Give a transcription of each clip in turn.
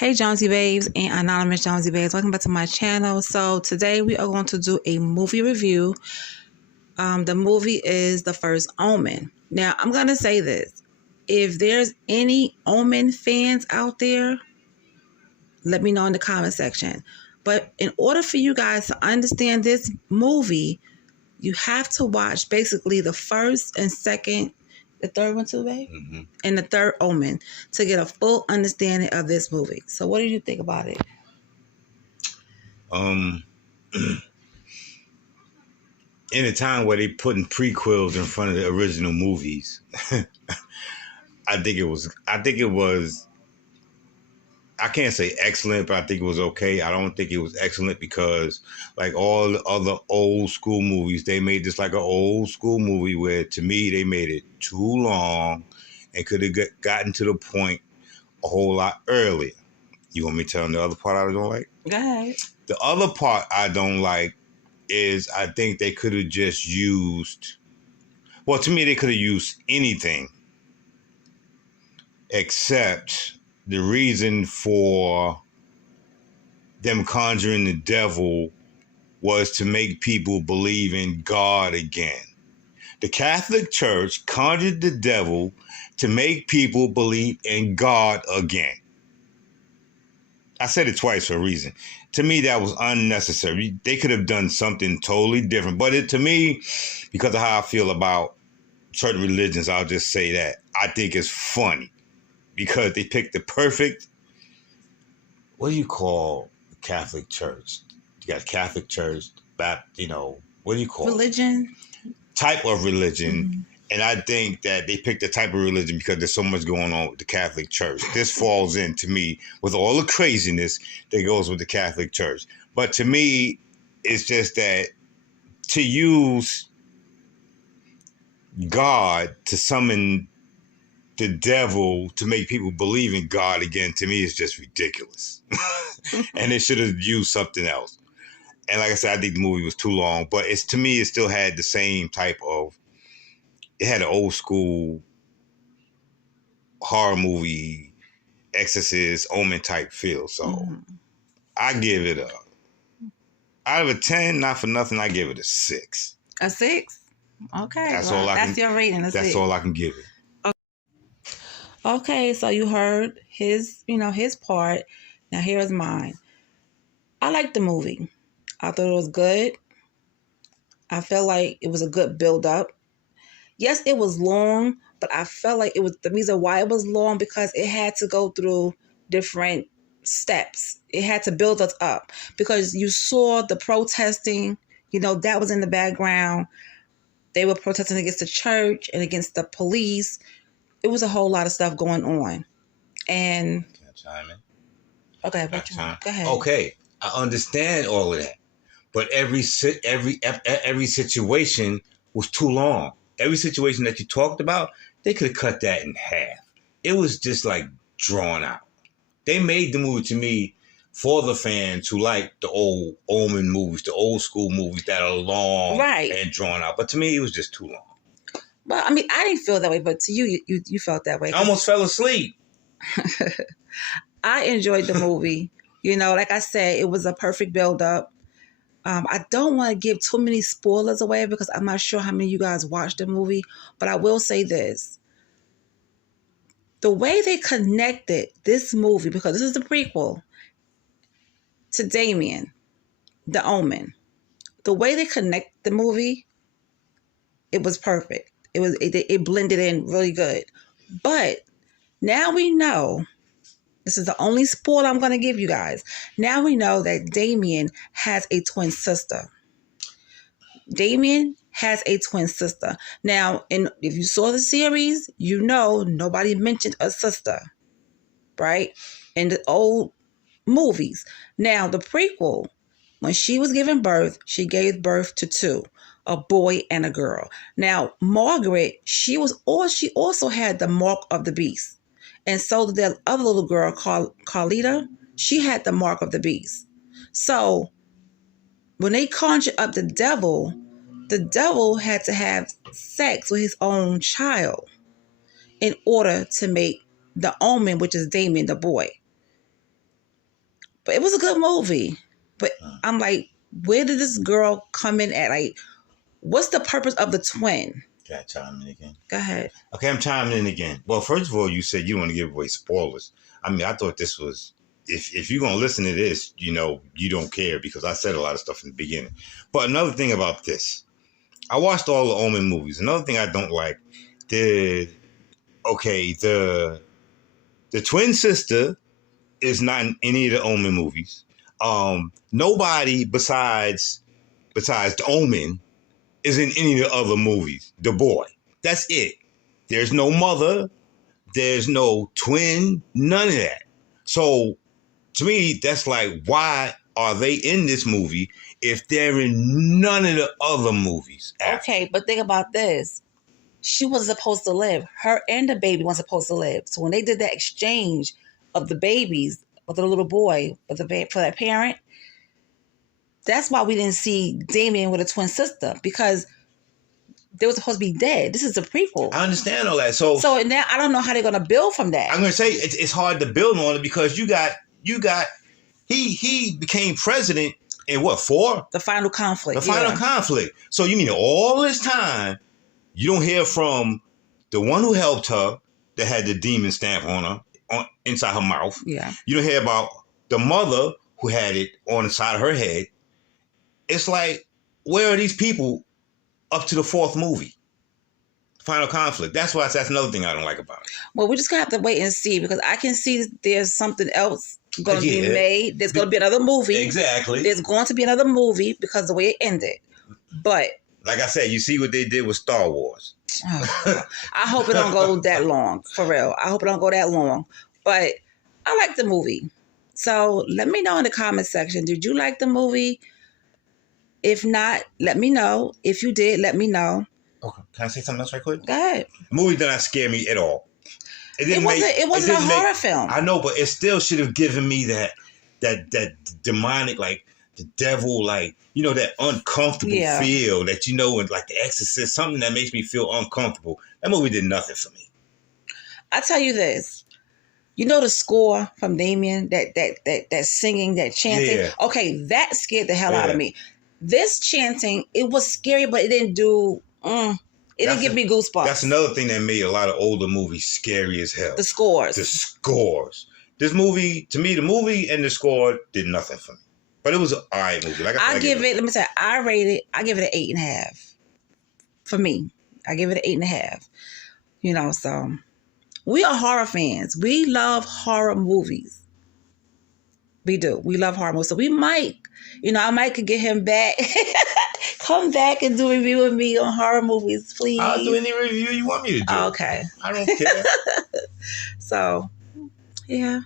Hey Jonesy Babes and Anonymous Jonesy Babes, welcome back to my channel. So today we are going to do a movie review. The movie is the first Omen. Now I'm going to say this. If there's any Omen fans out there, let me know in the comment section. But in order for you guys to understand this movie, you have to watch basically the first and second, the third one too, babe? Mm-hmm. And the third Omen to get a full understanding of this movie. So what do you think about it? In a time where they putting prequels in front of the original movies, I think it was, I can't say excellent, but I think it was okay. I don't think it was excellent because like all the other old school movies, they made this like an old school movie where to me, they made it too long and could have gotten to the point a whole lot earlier. You want me to tell them the other part I don't like? Go ahead. The other part I don't like is I think they could have just used, well, to me, they could have used anything except the reason for them conjuring the devil was to make people believe in God again. The Catholic Church conjured the devil to make people believe in God again. I said it twice for a reason. To me, that was unnecessary. They could have done something totally different. But to me, because of how I feel about certain religions, I'll just say that I think it's funny because they picked the perfect, what do you call the Catholic Church? You got Catholic Church, what do you call religion? Type of religion. Mm-hmm. And I think that they picked the type of religion because there's so much going on with the Catholic Church. This falls in, to me, with all the craziness that goes with the Catholic Church. But to me, it's just that to use God to summon the devil to make people believe in God again, to me, is just ridiculous. And they should have used something else. And like I said, I think the movie was too long. But to me, it still had the same type of, it had an old school horror movie, Exorcist, Omen type feel. So I give it out of a 10, not for nothing, I give it a 6. A 6? Okay. That's all that's your rating. That's all I can give it. Okay, so you heard his part. Now here's mine. I liked the movie. I thought it was good. I felt like it was a good build up. Yes, it was long, but I felt like it was the reason why it was long because it had to go through different steps. It had to build us up because you saw the protesting, that was in the background. They were protesting against the church and against the police. It was a whole lot of stuff going on. And can I chime in? Okay, go ahead. Okay, I understand all of that, but every situation was too long. Every situation that you talked about, they could have cut that in half. It was just like drawn out. They made the movie to me for the fans who like the old Omen movies, the old school movies that are long and drawn out. But to me, it was just too long. Well, I mean, I didn't feel that way, but to you, you felt that way. I almost fell asleep. I enjoyed the movie. Like I said, it was a perfect build-up. I don't want to give too many spoilers away because I'm not sure how many of you guys watched the movie, but I will say this. The way they connected this movie, because this is the prequel to Damien, the Omen, the way they connect the movie, it was perfect. It blended in really good. But now we know, this is the only spoiler I'm going to give you guys. Now we know that Damien has a twin sister. Damien has a twin sister. Now, if you saw the series, nobody mentioned a sister, right? In the old movies. Now, the prequel, when she was giving birth, she gave birth to 2, a boy and a girl. Now, Margaret, she also had the mark of the beast. And so did that other little girl called Carlita. She had the mark of the beast. So when they conjured up the devil had to have sex with his own child in order to make the Omen, which is Damien, the boy. But it was a good movie. But I'm like, where did this girl come in at? Like, what's the purpose of the twin? Can I chime in again? Go ahead. Okay, I'm chiming in again. Well, first of all, you said you don't want to give away spoilers. I mean, I thought this was, if you're going to listen to this, you know, you don't care because I said a lot of stuff in the beginning. But another thing about this, I watched all the Omen movies. Another thing I don't like, the twin sister is not in any of the Omen movies. Nobody besides the Omen is in any of the other movies. The boy. That's it. There's no mother. There's no twin. None of that. So to me, that's like, why are they in this movie if they're in none of the other movies? Okay, but think about this. She wasn't supposed to live. Her and the baby weren't supposed to live. So when they did that exchange of the babies with the little boy for that parent, that's why we didn't see Damien with a twin sister, because they were supposed to be dead. This is a prequel. I understand all that. So now I don't know how they're gonna build from that. I'm gonna say it's hard to build on it because you got he became president in what, 4? The final conflict. The final conflict. So you mean all this time you don't hear from the one who helped her that had the demon stamp on her inside her mouth. Yeah. You don't hear about the mother who had it on the side of her head. It's like, where are these people up to the 4th movie? Final conflict. That's another thing I don't like about it. Well, we're just gonna have to wait and see, because I can see there's something else going to be made. There's going to be another movie. Exactly. There's going to be another movie because of the way it ended. But like I said, you see what they did with Star Wars. I hope it don't go that long, for real. I hope it don't go that long. But I like the movie. So let me know in the comment section. Did you like the movie? If not, let me know. If you did, let me know. Okay. Can I say something else right quick? Go ahead. The movie did not scare me at all. It wasn't a horror film. I know, but it still should have given me that demonic, like the devil, like, you know, that uncomfortable feel that, you know, like The Exorcist, something that makes me feel uncomfortable. That movie did nothing for me. I tell you this. You know the score from Damien, that singing, that chanting? Yeah. Okay, that scared the hell out of me. This chanting, it was scary, but it didn't do... It didn't give me goosebumps. That's another thing that made a lot of older movies scary as hell. The scores. This movie, to me, the movie and the score did nothing for me. But it was an alright movie. Like I give it, let me say, I give it an 8.5. For me. I give it an 8.5. You know, so we are horror fans. We love horror movies. We do. We love horror movies. So we might, I might could get him back. Come back and do a review with me on horror movies, please. I'll do any review you want me to do. Okay. I don't care. So, yeah.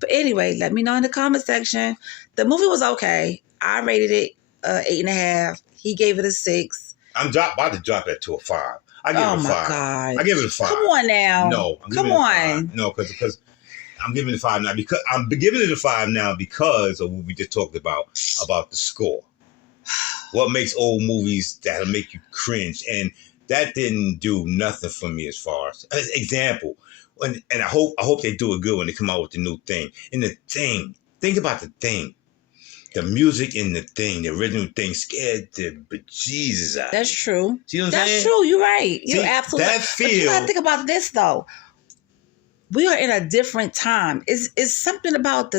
But anyway, let me know in the comment section. The movie was okay. I rated it 8.5. He gave it a 6. I'm about to drop that to a 5. I give it a 5. Oh my God. I give it a 5. Come on now. No. Come on. No, because I'm giving it a 5 now. Because I'm giving it a 5 now because of what we just talked about the score. What makes old movies that'll make you cringe? And that didn't do nothing for me as far as example. And I hope they do it good when they come out with the new thing. And the thing, think about the thing. The music in the thing, the original thing, scared the bejesus out. That's true. See what I'm saying? That's true. You're right. You're absolutely right. But you gotta think about this though. We are in a different time. It's something about the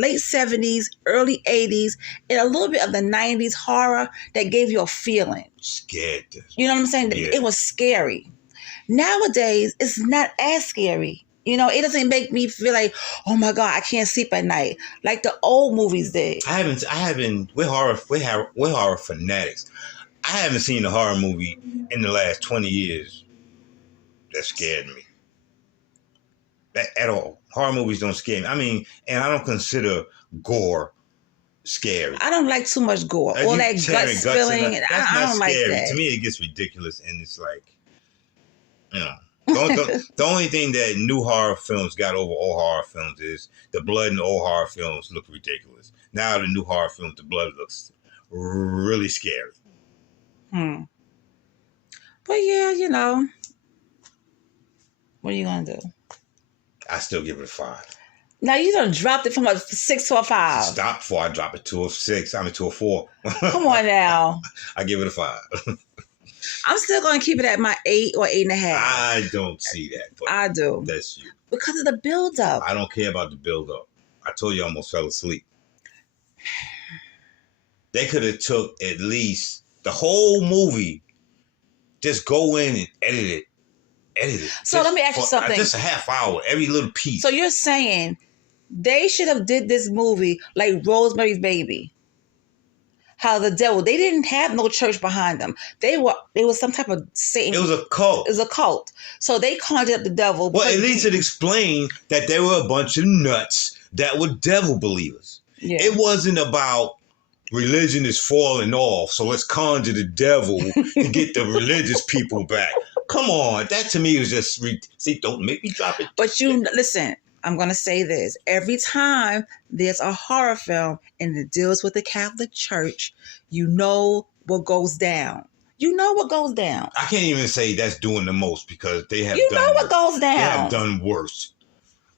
late 70s, early 80s, and a little bit of the 90s horror that gave you a feeling. Scared. You know what I'm saying? Yeah. It was scary. Nowadays, it's not as scary. It doesn't make me feel like, oh my God, I can't sleep at night like the old movies did. I haven't. We're horror fanatics. I haven't seen a horror movie in the last 20 years that scared me. At all. Horror movies don't scare me. I mean, and I don't consider gore scary. I don't like too much gore. All that gut spilling. I don't like that. To me, it gets ridiculous, and it's like, the only thing that new horror films got over old horror films is the blood in the old horror films look ridiculous. Now the new horror films, the blood looks really scary. But yeah, what are you gonna do? I still give it a 5. Now you done dropped it from a 6 to a 5. Stop before I drop it to a 6. I'm to a 4. Come on now. I give it a 5. I'm still going to keep it at my 8 or 8.5. I don't see that, but I do. that's you. Because of the build-up. I don't care about the build-up. I told you I almost fell asleep. They could have took at least the whole movie, just go in and edit it. So let me ask you something. Just a half hour, every little piece. So you're saying they should have did this movie like Rosemary's Baby. How the devil, they didn't have no church behind them. They were some type of Satan. It was a cult. It was a cult. So they conjured up the devil. Well, at least it explained that there were a bunch of nuts that were devil believers. Yeah. It wasn't about religion is falling off, so let's conjure the devil to get the religious people back. Come on, that to me was just see. Don't make me drop it. But you listen. I'm going to say this. Every time there's a horror film and it deals with the Catholic Church, you know what goes down. You know what goes down. I can't even say that's doing the most because they have You done know what goes down. They have done worse.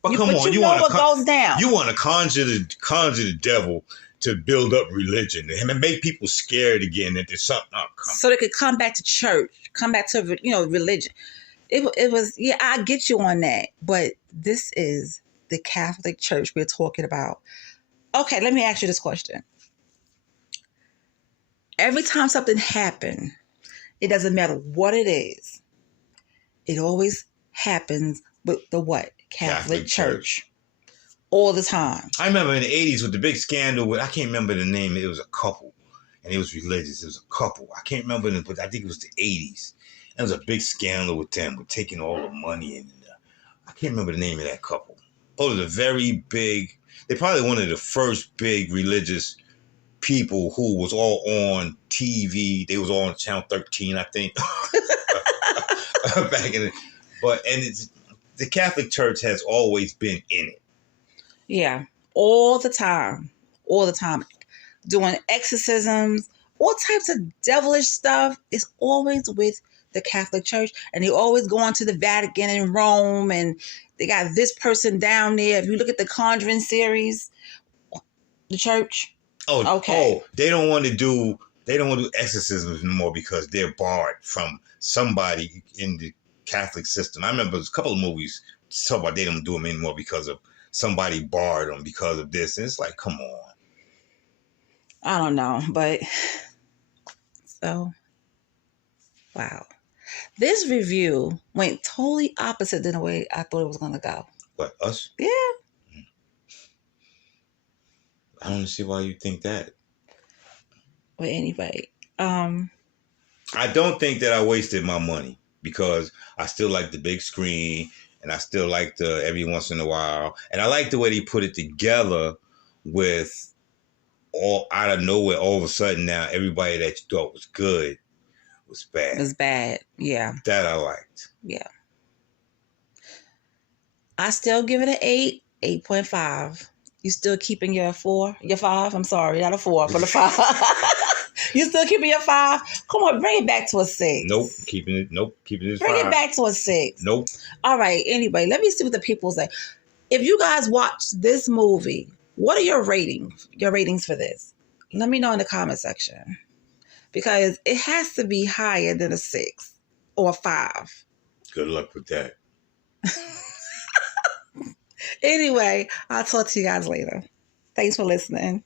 But come on, you know what goes down. You want to conjure the devil to build up religion and make people scared again that there's something coming. So they could come back to church, come back to religion. It was, yeah, I get you on that. But this is the Catholic Church we're talking about. Okay, let me ask you this question. Every time something happens, it doesn't matter what it is. It always happens with the what? Catholic Church. All the time. I remember in the 80s with the big scandal with, I can't remember the name. It was a couple. And it was religious. It was a couple. I can't remember them, but I think it was the 80s. There was a big scandal with them, with taking all the money. And I can't remember the name of that couple. Oh, the very big, they probably one of the first big religious people who was all on TV. They was all on Channel 13, I think. Back in the Catholic Church has always been in it. Yeah, all the time. All the time. Doing exorcisms, all types of devilish stuff is always with the Catholic Church. And they always go on to the Vatican in Rome, and they got this person down there. If you look at the Conjuring series, the church. Oh, okay. Oh, they don't want to do exorcisms anymore because they're barred from somebody in the Catholic system. I remember there's a couple of movies talk about they don't do them anymore because of somebody barred them because of this. And it's like, come on. I don't know, but so, wow. This review went totally opposite than the way I thought it was going to go. What, us? Yeah. I don't see why you think that. But anyway, I don't think that I wasted my money because I still like the big screen and I still like the every once in a while. And I like the way they put it together with all out of nowhere, all of a sudden now everybody that you thought was good was bad. It was bad, yeah. That I liked. Yeah. I still give it an 8, 8.5. You still keeping your 4? Your 5? I'm sorry, not a 4, but a 5. You still keeping your 5? Come on, bring it back to a 6. Nope, keeping it Bring 5. it back to a 6. Nope. All right, anyway, let me see what the people say. If you guys watch this movie, what are your ratings for this? Let me know in the comment section. Because it has to be higher than a 6 or a 5. Good luck with that. Anyway, I'll talk to you guys later. Thanks for listening.